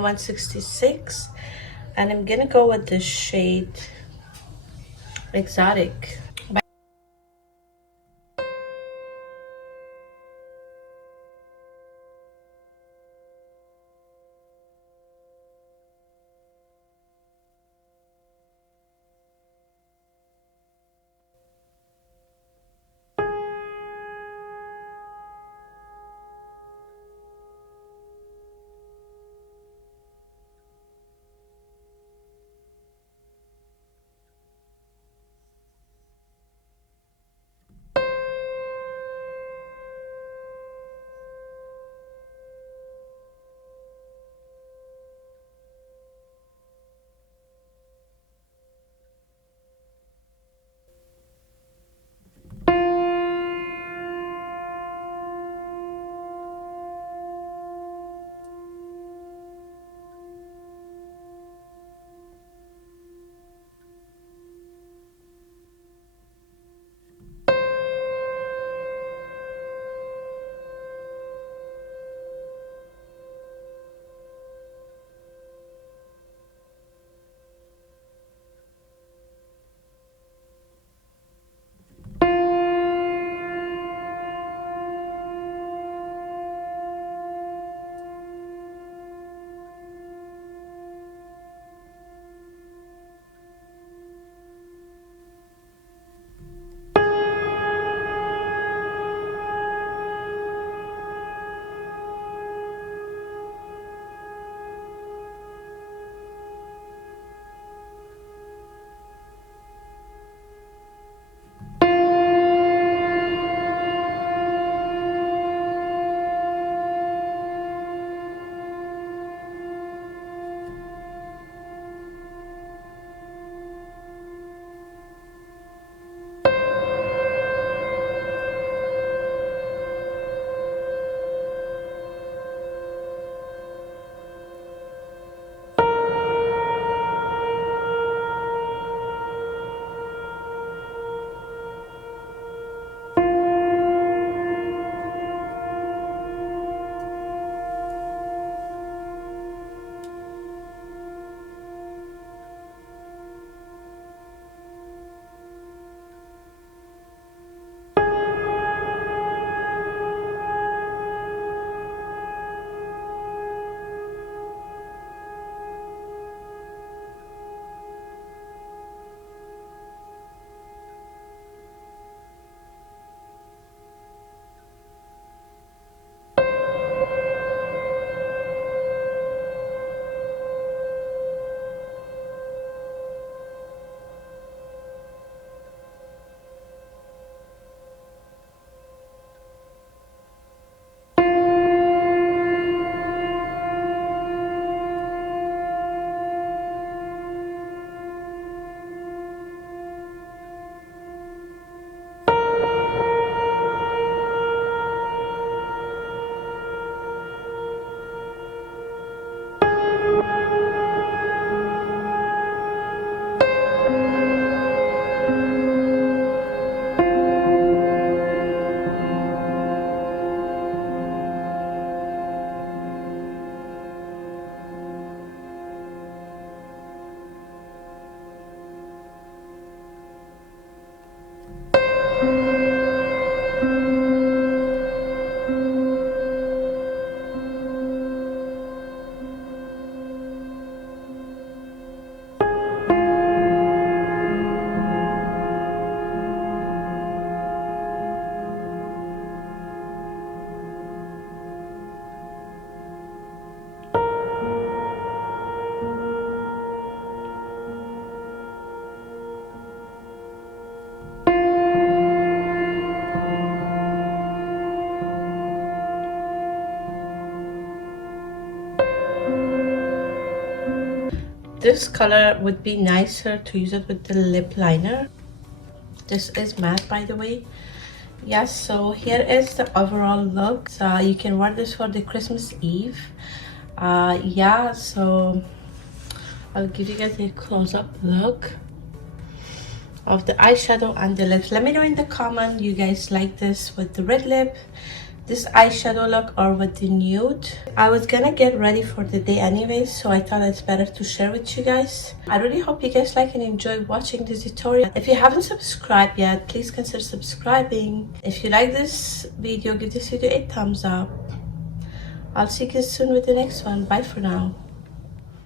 glam 166, and I'm gonna go with the shade Exotic. This color would be nicer to use it with the lip liner. This is matte, by the way. Yes, so here is the overall look. So you can wear this for the Christmas Eve. Yeah, so I'll give you guys a close-up look of the eyeshadow and the lips. Let me know in the comment you guys like this with the red lip, this eyeshadow look or with the nude. I was gonna get ready for the day anyways, so I thought it's better to share with you guys. I really hope you guys like and enjoy watching this tutorial. If you haven't subscribed yet, please consider subscribing. If you like this video, give this video a thumbs up. I'll see you soon with the next one. Bye for now.